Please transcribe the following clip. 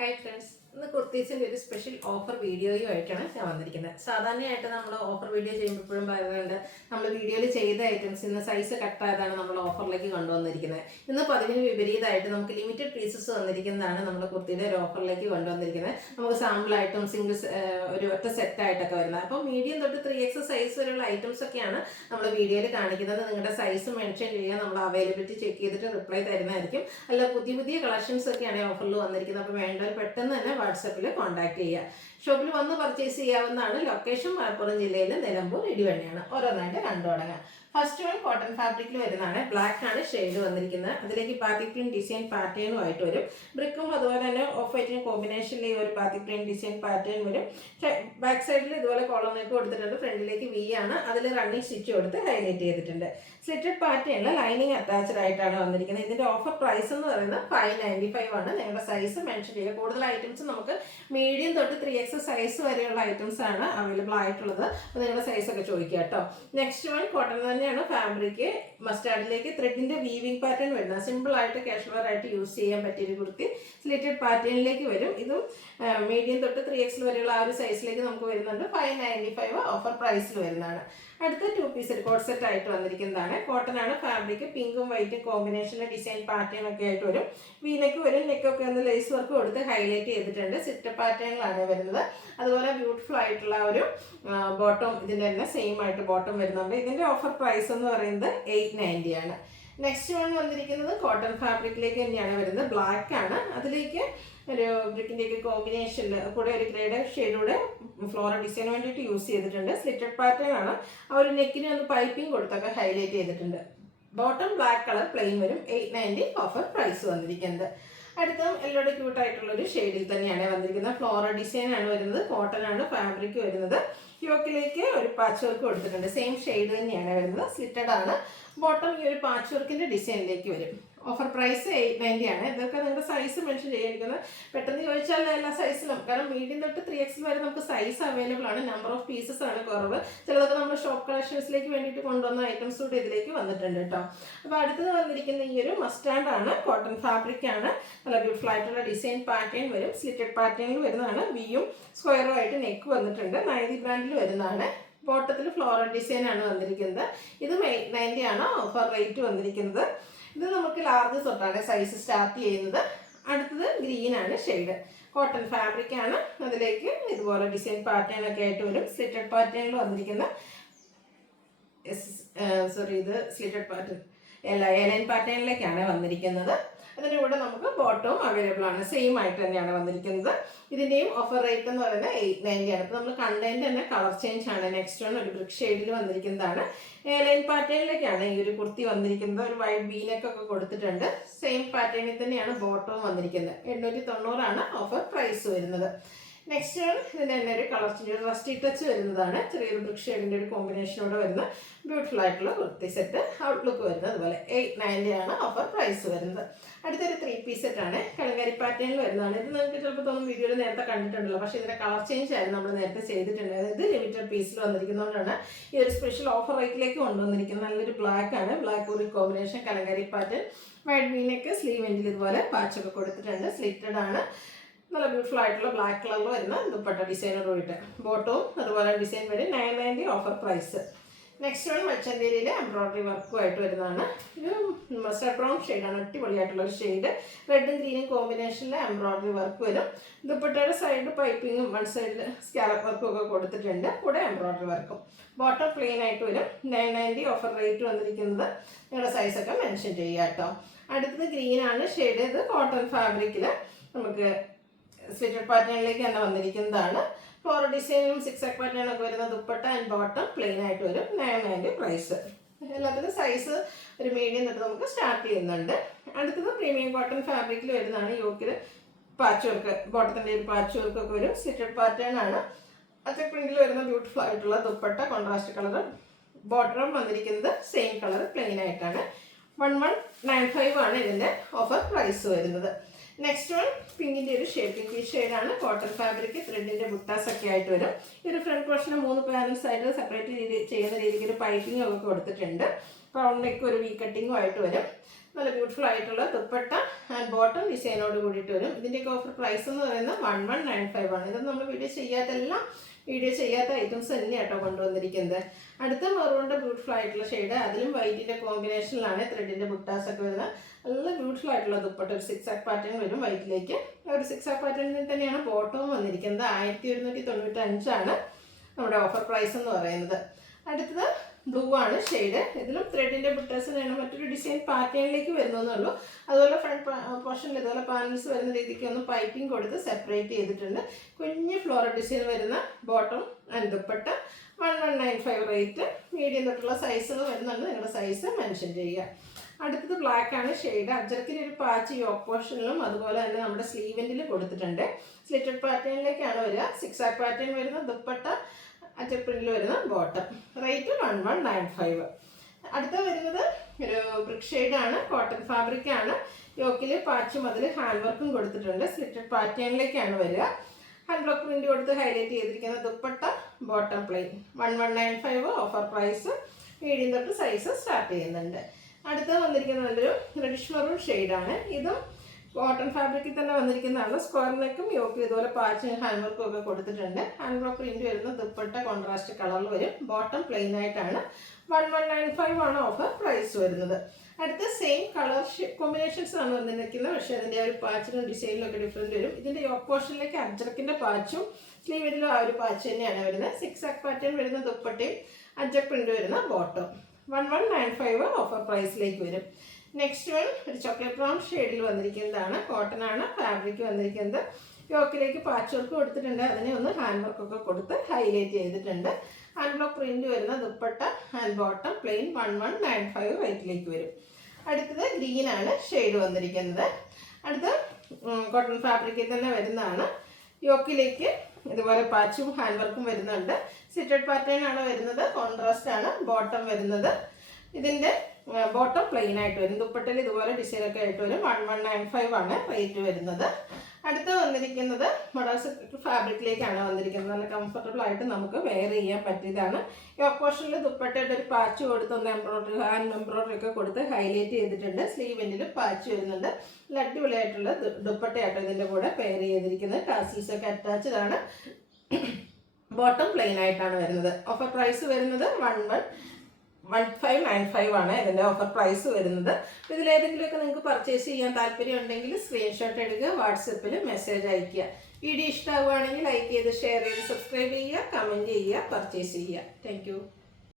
Hi friends, ഇന്ന് കുർത്തീസിൻ്റെ ഒരു special offer വീഡിയോയുമായിട്ടാണ് ഞാൻ വന്നിരിക്കുന്നത്. സാധാരണയായിട്ട് നമ്മൾ ഓഫർ വീഡിയോ ചെയ്യുമ്പോഴും പറയുന്നുണ്ട്, നമ്മൾ വീഡിയോയിൽ ചെയ്ത ഐറ്റംസ് ഇന്ന് സൈസ് കട്ടായതാണ് നമ്മൾ ഓഫറിലേക്ക് കൊണ്ടുവന്നിരിക്കുന്നത്. ഇന്ന് പതിവിന് വിപരീതമായിട്ട് നമുക്ക് ലിമിറ്റഡ് പീസസ് വന്നിരിക്കുന്നതാണ് നമ്മൾ കുർത്തിയുടെ ഒരു ഓഫറിലേക്ക് കൊണ്ടുവന്നിരിക്കുന്നത്. നമുക്ക് സാമ്പിളായിട്ടും സിംഗിൾ ഒരു ഒറ്റ സെറ്റായിട്ടൊക്കെ വരുന്നത്. അപ്പോൾ മീഡിയം തൊട്ട് 3X സൈസ് വരെയുള്ള ഐറ്റംസ് ഒക്കെയാണ് നമ്മൾ വീഡിയോയിൽ കാണിക്കുന്നത്. നിങ്ങളുടെ സൈസ് മെൻഷൻ ചെയ്യുക, നമ്മൾ അവൈലബിലിറ്റി ചെക്ക് ചെയ്തിട്ട് റിപ്ലൈ തരുന്നതായിരിക്കും. അല്ല, പുതിയ പുതിയ കളക്ഷൻസ് ഒക്കെയാണ് ഓഫറിൽ വന്നിരിക്കുന്നത്. അപ്പോൾ വേണ്ടവർ പെട്ടെന്ന് തന്നെ വാട്സപ്പിൽ കോൺടാക്ട് ചെയ്യുക. ഷോപ്പിൽ വന്ന് പർച്ചേസ് ചെയ്യാവുന്നതാണ്. ലൊക്കേഷൻ മലപ്പുറം ജില്ലയിൽ നിലമ്പൂർ ഇടിവണ്ണയാണ്. ഓരോന്നായിട്ട് കണ്ടു തുടങ്ങാം. ഫസ്റ്റ് വൺ കോട്ടൺ ഫാബ്രിക്കിൽ വരുന്നതാണ്. ബ്ലാക്ക് ആണ് ഷെയ്ഡ് വന്നിരിക്കുന്നത്. അതിലേക്ക് പാത്തി പ്രിന്റ് ഡിസൈൻ പാറ്റേണുമായിട്ട് വരും. ബ്രിക്കും അതുപോലെ തന്നെ ഓഫ് വൈറ്റിന് കോമ്പിനേഷനിൽ ഈ ഒരു പാത്തി പ്രിന്റ് ഡിസൈൻ പാറ്റേൺ വരും. ബാക്ക് സൈഡിൽ ഇതുപോലെ കോളർ നെക്ക് കൊടുത്തിട്ടുണ്ട്. ഫ്രണ്ടിലേക്ക് വി ആണ്. അതിൽ റണ്ണിങ് സ്റ്റിച്ച് കൊടുത്ത് ഹൈലൈറ്റ് ചെയ്തിട്ടുണ്ട്. സ്ലിറ്റഡ് പാറ്റേണിൽ ലൈനിങ് അറ്റാച്ച്ഡ് ആയിട്ടാണ് വന്നിരിക്കുന്നത്. ഇതിന്റെ ഓഫർ പ്രൈസ് എന്ന് പറയുന്നത് 595 ആണ്. നിങ്ങളുടെ സൈസ് മെൻഷൻ ചെയ്യുക. കൂടുതൽ ഐറ്റംസ് നമുക്ക് മീഡിയം തൊട്ട് 3X സൈസ് വരെയുള്ള ഐറ്റംസ് ആണ് അവൈലബിൾ ആയിട്ടുള്ളത്. അപ്പോൾ നിങ്ങളുടെ സൈസ് ഒക്കെ ചോദിക്കുക കേട്ടോ. നെക്സ്റ്റ് വൺ കോട്ടൺ തന്നെയാണ്. ഫാബ്രിക് മസ്റ്റാർഡിലേക്ക് ത്രെഡിന്റെ വീവിംഗ് പാറ്റേൺ വരുന്നത്. സിമ്പിൾ ആയിട്ട് കാഷ്വൽ ആയിട്ട് യൂസ് ചെയ്യാൻ പറ്റിയ ഒരു കുർത്തി സ്ലിറ്റഡ് പാറ്റേണിലേക്ക് വരും. ഇതും മീഡിയം തൊട്ട് 3X വരെയുള്ള ആ ഒരു സൈസിലേക്ക് നമുക്ക് വരുന്നുണ്ട്. 595 ഓഫർ പ്രൈസിൽ വരുന്നതാണ്. അടുത്ത 2 പീസ് കോട്ട് സെറ്റ് ആയിട്ട് വന്നിരിക്കുന്നതാണ്. കോട്ടൺ ആണ്. ഫാബ്രിക് പിങ്കും വൈറ്റും കോമ്പിനേഷനിലെ ഡിസൈൻ പാറ്റേൺ ഒക്കെ ആയിട്ട് വരും. വീനെക്ക് വരും. നെക്കൊക്കെ ഒന്ന് ലേസ് വർക്ക് കൊടുത്ത് ഹൈലൈറ്റ് ചെയ്തിട്ടുണ്ട്. സിറ്റ് പാറ്റേണിലാണ് വരുന്നത്. അതുപോലെ ബ്യൂട്ടിഫുൾ ആയിട്ടുള്ള ഒരു ബോട്ടം ഇതിൻ്റെ തന്നെ സെയിം ആയിട്ട് ബോട്ടം വരുന്നുണ്ട്. ഇതിൻ്റെ ഓഫർ പ്രൈസ് എന്ന് പറയുന്നത് 890 ആണ്. നെക്സ്റ്റ് വൺ വന്നിരിക്കുന്നത് കോട്ടൺ ഫാബ്രിക്കിലേക്ക് തന്നെയാണ് വരുന്നത്. ബ്ലാക്ക് ആണ്. അതിലേക്ക് ഒരു ബ്രിക്കിൻ്റെയൊക്കെ കോമ്പിനേഷനിൽ കൂടെ ഒരു ഗ്രേഡ് ഷെയ്ഡൂടെ ഫ്ലോറൽ ഡിസൈന് വേണ്ടിയിട്ട് യൂസ് ചെയ്തിട്ടുണ്ട്. സ്ലിറ്റഡ് പാറ്റേൺ ആണ്. ആ ഒരു നെക്കിന് ഒന്ന് പൈപ്പിംഗ് കൊടുത്തൊക്കെ ഹൈലൈറ്റ് ചെയ്തിട്ടുണ്ട്. ബോട്ടം ബ്ലാക്ക് കളർ പ്ലെയിൻ വരും. 890 ഓഫർ പ്രൈസ് വന്നിരിക്കുന്നത്. അടുത്തതും എല്ലോടെ ക്യൂട്ടായിട്ടുള്ളൊരു ഷെയ്ഡിൽ തന്നെയാണ് വന്നിരിക്കുന്നത്. ഫ്ലോറൽ ഡിസൈൻ ആണ് വരുന്നത്. കോട്ടൺ ആണ് ഫാബ്രിക് വരുന്നത്. യോക്കിലേക്ക് ഒരു പാച്ച് വർക്ക് കൊടുത്തിട്ടുണ്ട്. സെയിം ഷെയ്ഡ് തന്നെയാണ് വരുന്നത്. സ്ലിറ്റഡ് ആണ്. ബോട്ടം ഈ ഒരു പാച്ച് വർക്കിൻ്റെ ഡിസൈനിലേക്ക് വരും. ഓഫർ പ്രൈസ് 890 ആണ്. ഇതൊക്കെ നിങ്ങളുടെ സൈസ് മെൻഷൻ ചെയ്യാതിരിക്കുന്നത്. പെട്ടെന്ന് ചോദിച്ചാൽ എല്ലാ സൈസിലും, കാരണം മീഡിയം തൊട്ട് 3X വരെ നമുക്ക് സൈസ് അവൈലബിൾ ആണ്. നമ്പർ ഓഫ് പീസസ് ആണ് കുറവ്. ചിലതൊക്കെ നമ്മൾ ഷോപ്പ് കളക്ഷൻസിലേക്ക് വേണ്ടിയിട്ട് കൊണ്ടുവന്ന ഐറ്റംസ് കൂടെ ഇതിലേക്ക് വന്നിട്ടുണ്ട് കേട്ടോ. അപ്പോൾ അടുത്തത് വന്നിരിക്കുന്ന ഈ ഒരു മസ്റ്റാർഡ് ആണ്. കോട്ടൺ ഫാബ്രിക് ആണ്. നല്ല ബ്യൂട്ടിഫുൾ ആയിട്ടുള്ള ഡിസൈൻ പാറ്റേൺ വരും. സ്ലിറ്റഡ് പാറ്റേണിൽ വരുന്നതാണ്. വിയും സ്ക്വയറും ആയിട്ട് നെക്ക് വന്നിട്ടുണ്ട്. നൈതി ബ്രാൻഡിൽ വരുന്നതാണ്. ബോട്ടത്തിൽ ഫ്ലോറൽ ഡിസൈൻ ആണ് വന്നിരിക്കുന്നത്. ഇതും 890 ആണ് ഓഫർ റേറ്റ് വന്നിരിക്കുന്നത്. ഇത് നമുക്ക് ലാർജ് തൊട്ടാണ് സൈസ് സ്റ്റാർട്ട് ചെയ്യുന്നത്. അടുത്തത് ഗ്രീൻ ആണ് ഷെയ്ഡ്. കോട്ടൺ ഫാബ്രിക് ആണ്. അതിലേക്ക് ഇതുപോലെ ഡിസൈൻ പാറ്റേൺ ഒക്കെ ആയിട്ട് വരും. സ്ലിറ്റഡ് പാറ്റേണിൽ വന്നിരിക്കുന്ന ഇത് സ്ലിറ്റഡ് പാറ്റേൺ എലൈൻ പാറ്റേണിലേക്കാണ് വന്നിരിക്കുന്നത്. അതിൻ്റെ കൂടെ നമുക്ക് ബോട്ടവും അവൈലബിൾ ആണ്. സെയിം ആയിട്ട് തന്നെയാണ് വന്നിരിക്കുന്നത്. ഇതിൻ്റെയും ഓഫർ റേറ്റ് എന്ന് പറയുന്നത് 890 ആണ്. ഇപ്പോൾ നമ്മൾ കണ്ടതിൻ്റെ തന്നെ കളർ ചേഞ്ച് ആണ്. നെക്സ്റ്റ് വൺ ഒരു ബ്രിക്ക് ഷെയ്ഡിൽ വന്നിരിക്കുന്നതാണ്. ലൈൻ പാറ്റേണിലേക്കാണ് ഈ ഒരു കുർത്തി വന്നിരിക്കുന്നത്. ഒരു വൈറ്റ് ബീനൊക്കെ കൊടുത്തിട്ടുണ്ട്. സെയിം പാറ്റേണിൽ തന്നെയാണ് ബോട്ടവും വന്നിരിക്കുന്നത്. 890 ആണ് ഓഫർ പ്രൈസ് വരുന്നത്. നെക്സ്റ്റ് വൺ ഇതിൻ്റെ തന്നെ ഒരു കളർ ചേഞ്ച്, ഒരു റസ്റ്റി ടച്ച് വരുന്നതാണ്. ചെറിയൊരു ബ്രിക്ക് ഷെയ്ഡിൻ്റെ ഒരു കോമ്പിനേഷനോടെ വരുന്ന ബ്യൂട്ടിഫുൾ ആയിട്ടുള്ള കുർത്തി സെറ്റ് ഔട്ട്ലുക്ക് വരുന്നത്. അതുപോലെ 890 ആണ് ഓഫർ പ്രൈസ് വരുന്നത്. അടുത്തൊരു 3 പീസ് സെറ്റ് ആണ്. കലങ്കാരി പാറ്റേണിൽ വരുന്നതാണ്. ഇത് നിങ്ങൾക്ക് ചിലപ്പോൾ തോന്നും വീഡിയോയിൽ നേരത്തെ കണ്ടിട്ടുണ്ടല്ലോ, പക്ഷേ ഇതിൻ്റെ കളർ ചേഞ്ച് ആയിരുന്നു നമ്മൾ നേരത്തെ ചെയ്തിട്ടുണ്ട്. ഇത് ലിമിറ്റഡ് പീസിൽ വന്നിരിക്കുന്നതുകൊണ്ടാണ് ഈ ഒരു സ്പെഷ്യൽ ഓഫർ റേറ്റിലേക്ക് കൊണ്ടുവന്നിരിക്കുന്നത്. നല്ലൊരു ബ്ലാക്ക് ആണ്. ബ്ലാക്ക് ഒരു കോമ്പിനേഷൻ കലങ്കാരി പാറ്റേൺ. വൈറ്റ് വീനൊക്കെ സ്ലീവ് എൻഡിൽ ഇതുപോലെ പാച്ചൊക്കെ കൊടുത്തിട്ടുണ്ട്. സ്ലിറ്റഡ് ആണ്. നല്ല ബ്യൂട്ടിഫുൾ ആയിട്ടുള്ള ബ്ലാക്ക് കളറിൽ വരുന്ന ദുപ്പട്ട ഡിസൈനോട് കൂടിയിട്ട് ബോട്ടവും അതുപോലെ ഡിസൈൻ വരും. 990 ഓഫർ പ്രൈസ്. നെക്സ്റ്റ് വൺ മച്ചന്തേരിയിലെ എംബ്രോയിഡറി വർക്കുമായിട്ട് വരുന്നതാണ്. ഇത് മസ്റ്റർഡ് ബ്രൗൺ ഷെയ്ഡാണ്. അടിപൊളിയായിട്ടുള്ളൊരു ഷെയ്ഡ്. റെഡും ഗ്രീനും കോമ്പിനേഷനിൽ എംബ്രോയിഡറി വർക്ക് വരും. ദുപ്പട്ടയുടെ സൈഡ് പൈപ്പിങ്ങും വൺ സൈഡിൽ സ്കാലപ്പ് വർക്കും ഒക്കെ കൊടുത്തിട്ടുണ്ട്. കൂടെ എംബ്രോയിഡറി വർക്കും. ബോട്ടം പ്ലെയിൻ ആയിട്ട് വരും. 990 ഓഫർ റേറ്റ് വന്നിരിക്കുന്നത്. നിങ്ങളുടെ സൈസൊക്കെ മെൻഷൻ ചെയ്യുക കേട്ടോ. അടുത്തത് ഗ്രീൻ ആണ് ഷെയ്ഡ്. ഇത് കോട്ടൺ ഫാബ്രിക്കിൽ നമുക്ക് സ്ലിറ്റഡ് പാറ്റേണിലേക്ക് തന്നെ വന്നിരിക്കുന്നതാണ്. ഫ്ലോറൽ ഡിസൈനും സിക്സാക് പാറ്റേണൊക്കെ വരുന്ന ദുപ്പട്ട ആൻഡ് ബോട്ടം പ്ലെയിൻ ആയിട്ട് വരും. 990 പ്രൈസ്. എല്ലാത്തിനും സൈസ് ഒരു മീഡിയം തൊട്ട് നമുക്ക് സ്റ്റാർട്ട് ചെയ്യുന്നുണ്ട്. അടുത്തത് പ്രീമിയം കോട്ടൺ ഫാബ്രിക്കിൽ വരുന്നതാണ്. യോക്കിൽ പാച്ച് വർക്ക്, ബോട്ടത്തിൻ്റെ ഒരു പാച്ച് വർക്കൊക്കെ വരും. സ്ലിറ്റഡ് പാറ്റേൺ ആണ്. അത്ര പ്രിന്റിൽ വരുന്ന ബ്യൂട്ടിഫുൾ ആയിട്ടുള്ള ദുപ്പട്ട കോൺട്രാസ്റ്റ് കളർ. ബോട്ടം വന്നിരിക്കുന്നത് സെയിം കളർ പ്ലെയിൻ ആയിട്ടാണ്. 1195 ആണ് ഇതിൻ്റെ ഓഫർ പ്രൈസ് വരുന്നത്. നെക്സ്റ്റ് വൺ പിങ്കിൻ്റെ ഒരു ഷേപ്പിംഗ് പീസ് ഷെയ്ഡാണ്. കോട്ടൺ ഫാബ്രിക് ത്രെഡിൻ്റെ ബുട്ടാസ് ഒക്കെ ആയിട്ട് വരും. ഈ ഒരു ഫ്രണ്ട് പോർഷന് 3 പാനൽസ് ആയിട്ട് സെപ്പറേറ്റ് ചെയ്യുന്ന രീതിക്ക് ഒരു പൈപ്പിംഗ് ഒക്കെ കൊടുത്തിട്ടുണ്ട്. റൗണ്ട് നെക്ക് ഒരു വി കട്ടിങ്ങും ആയിട്ട് വരും. നല്ല ബ്യൂട്ടിഫുൾ ആയിട്ടുള്ള ദുപ്പട്ട ആൻഡ് ബോട്ടം ഡിസൈനോട് കൂടിയിട്ട് വരും. ഇതിൻ്റെയൊക്കെ ഓഫർ പ്രൈസ് എന്ന് പറയുന്നത് 1195 ആണ്. ഇത് നമ്മൾ വീഡിയോ ചെയ്യാത്ത ഐറ്റംസ് തന്നെ കേട്ടോ കൊണ്ടുവന്നിരിക്കുന്നത്. അടുത്ത മെറൂണിൻ്റെ ബ്യൂട്ടിഫുൾ ആയിട്ടുള്ള ഷെയ്ഡ്, അതിലും വൈറ്റിൻ്റെ കോമ്പിനേഷനിലാണ് ത്രെഡിൻ്റെ ബുട്ടാസൊക്കെ വരുന്നത്. നല്ല ബ്യൂട്ടിഫുൾ ആയിട്ടുള്ള ദുപ്പട്ട, ഒരു 6 ആക്ക് പാറ്റേൺ വരും വൈറ്റിലേക്ക്. ഒരു 6 ആക്ക് പാറ്റേണിൽ തന്നെയാണ് ബോട്ടവും വന്നിരിക്കുന്നത്. 1195 ആണ് നമ്മുടെ ഓഫർ പ്രൈസ് എന്ന് പറയുന്നത്. അടുത്തത് ബ്ലൂ ആണ് ഷെയ്ഡ്. ഇതിലും ത്രെഡിൻ്റെ ബുട്ടാസിനാണ് മറ്റൊരു ഡിസൈൻ പാറ്റേണിലേക്ക് വരുന്നതെന്നേ ഉള്ളൂ. അതുപോലെ ഫ്രണ്ട് പോർഷനിൽ ഇതുപോലെ പാനൽസ് വരുന്ന രീതിക്ക് ഒന്ന് പൈപ്പിംഗ് കൊടുത്ത് സെപ്പറേറ്റ് ചെയ്തിട്ടുണ്ട്. കുഞ്ഞ് ഫ്ലോറൽ ഡിസൈൻ വരുന്ന bottom and dupatta. 1195 rate. Medium തൊട്ടുള്ള സൈസുകൾ വരുന്നുണ്ട്, നിങ്ങളുടെ സൈസ് മെൻഷൻ ചെയ്യുക. അടുത്തത് ബ്ലാക്ക് ആണ് ഷെയ്ഡ്. അജ്രക്കിന് ഒരു പാച്ച് യോക്ക് പോർഷനിലും അതുപോലെ തന്നെ നമ്മുടെ സ്ലീവെൻറ്റിൽ കൊടുത്തിട്ടുണ്ട്. സ്ലിറ്റഡ് പാറ്റേണിലേക്കാണ് വരിക. 6 ആക്ക് പാറ്റേൺ വരുന്ന ദുപ്പട്ട, അറ്റർ പ്രിന്റിൽ വരുന്ന ബോട്ടം. റേറ്റ് 1195. അടുത്ത വരുന്നത് ഒരു ബ്രിക്ക് ഷെയ്ഡാണ്, കോട്ടൺ ഫാബ്രിക് ആണ്. യോക്കിൽ പാച്ചും അതിൽ ഹാൻഡ് വർക്കും കൊടുത്തിട്ടുണ്ട്. സ്ലിറ്റഡ് പാറ്റേണിലേക്കാണ് വരിക. ഹാൻഡ് ബ്ലോക്ക് പ്രിന്റ് കൊടുത്ത് ഹൈലൈറ്റ് ചെയ്തിരിക്കുന്ന dupatta, bottom plain. 1195 offer price. Medium തൊട്ട് സൈസ് സ്റ്റാർട്ട് ചെയ്യുന്നുണ്ട്. അടുത്ത വന്നിരിക്കുന്നത് നല്ലൊരു റെഡിഷ് മെറൂൺ ഷെയ്ഡാണ്. ഇതും കോട്ടൺ ഫാബ്രിക്കിൽ തന്നെ വന്നിരിക്കുന്നതാണ്. സ്ക്വയർ നെക്കും യോക്കിൽ ഇതുപോലെ പാച്ചും ഹാൻഡ് വർക്കും ഒക്കെ കൊടുത്തിട്ടുണ്ട്. ഹാൻഡ് ബ്ലോക്ക് പ്രിന്റ് വരുന്ന ദുപ്പട്ട കോൺട്രാസ്റ്റ് കളറിൽ വരും. ബോട്ടം പ്ലെയിൻ ആയിട്ടാണ്. 1195 ആണ് ഓഫർ പ്രൈസ് വരുന്നത്. അടുത്ത സെയിം കളർ കോമ്പിനേഷൻസ് ആണ് വന്നിരിക്കുന്നത്, പക്ഷേ അതിൻ്റെ ഒരു പാച്ചിനും ഡിസൈനിലും ഒക്കെ ഡിഫറൻറ്റ് വരും. ഇതിൻ്റെ യോക്ക് പോർഷനിലേക്ക് അജ്രക്കിൻ്റെ പാച്ചും സ്ലീവിലും ആ ഒരു പാച്ച് തന്നെയാണ് വരുന്നത്. 6 ആക്ക് പാറ്റേൺ വരുന്ന ദുപ്പട്ടയും അജ്രക് പ്രിന്റ് വരുന്ന ബോട്ടം. 1195 ഓഫർ പ്രൈസിലേക്ക് വരും. നെക്സ്റ്റ് വൺ ഒരു ചോക്ലേറ്റ് ബ്രൗൺ ഷെയ്ഡിൽ വന്നിരിക്കുന്നതാണ്. കോട്ടൺ ആണ് ഫാബ്രിക് വന്നിരിക്കുന്നത്. യോക്കിലേക്ക് പാച്ച് വർക്ക് കൊടുത്തിട്ടുണ്ട്. അതിനെ ഒന്ന് ഹാൻഡ് വർക്കൊക്കെ കൊടുത്ത് ഹൈലൈറ്റ് ചെയ്തിട്ടുണ്ട്. ഹാൻഡ് ബ്ലോക്ക് പ്രിന്റ് വരുന്ന ദുപ്പട്ട ആൻഡ് ബോട്ടം പ്ലെയിൻ. 1195 റേറ്റിലേക്ക് വരും. അടുത്തത് ഗ്രീൻ ആണ് ഷെയ്ഡ് വന്നിരിക്കുന്നത്. അടുത്ത കോട്ടൺ ഫാബ്രിക്കിൽ തന്നെ വരുന്നതാണ്. യോക്കിലേക്ക് ഇതുപോലെ പാച്ചും ഹാൻഡ് വർക്കും വരുന്നുണ്ട്. സിറ്റഡ് പാറ്റേൺ ആണ് വരുന്നത്. കോൺട്രാസ്റ്റ് ആണ് ബോട്ടം വരുന്നത്. ഇതിൻ്റെ ബോട്ടം പ്ലെയിൻ ആയിട്ട് വരും. ദുപ്പട്ടയിൽ ഇതുപോലെ ഡിസൈനൊക്കെ ആയിട്ട് വരും. 1195 ആണ് റേറ്റ് വരുന്നത്. അടുത്ത വന്നിരിക്കുന്നത് മോഡൽസ് ഫാബ്രിക്കിലേക്കാണ് വന്നിരിക്കുന്നത്. നല്ല കംഫർട്ടബിൾ ആയിട്ട് നമുക്ക് വെയർ ചെയ്യാൻ പറ്റിയതാണ്. യോക്ക് പോർഷനിൽ ദുപ്പട്ടയുടെ ഒരു പാച്ച് കൊടുത്ത് ഒന്ന് ഹാൻഡ് എംബ്രോയിഡറി ഒക്കെ കൊടുത്ത് ഹൈലൈറ്റ് ചെയ്തിട്ടുണ്ട്. സ്ലീവെൻറ്റിൽ പാച്ച് വരുന്നുണ്ട്. നല്ല അടിപൊളിയായിട്ടുള്ള ദുപ്പട്ടയാട്ടോ ഇതിൻ്റെ കൂടെ പെയർ ചെയ്തിരിക്കുന്നത്. ടാസിൽസ് ഒക്കെ അറ്റാച്ച്ഡ് ആണ്. ബോട്ടം പ്ലെയിൻ ആയിട്ടാണ് വരുന്നത്. ഓഫർ പ്രൈസ് വരുന്നത് 1595 ആണ് ഇതിൻ്റെ ഓഫർ പ്രൈസ് വരുന്നത്. ഇതിലേതെങ്കിലുമൊക്കെ നിങ്ങൾക്ക് പർച്ചേസ് ചെയ്യാൻ താല്പര്യം ഉണ്ടെങ്കിൽ സ്ക്രീൻഷോട്ട് എടുക്കുക, വാട്സപ്പിൽ മെസ്സേജ് അയയ്ക്കുക. വീഡിയോ ഇഷ്ടമാവുകയാണെങ്കിൽ ലൈക്ക് ചെയ്ത് ഷെയർ ചെയ്ത് സബ്സ്ക്രൈബ് ചെയ്യുക, കമൻറ്റ് ചെയ്യുക, പർച്ചേസ് ചെയ്യുക. താങ്ക്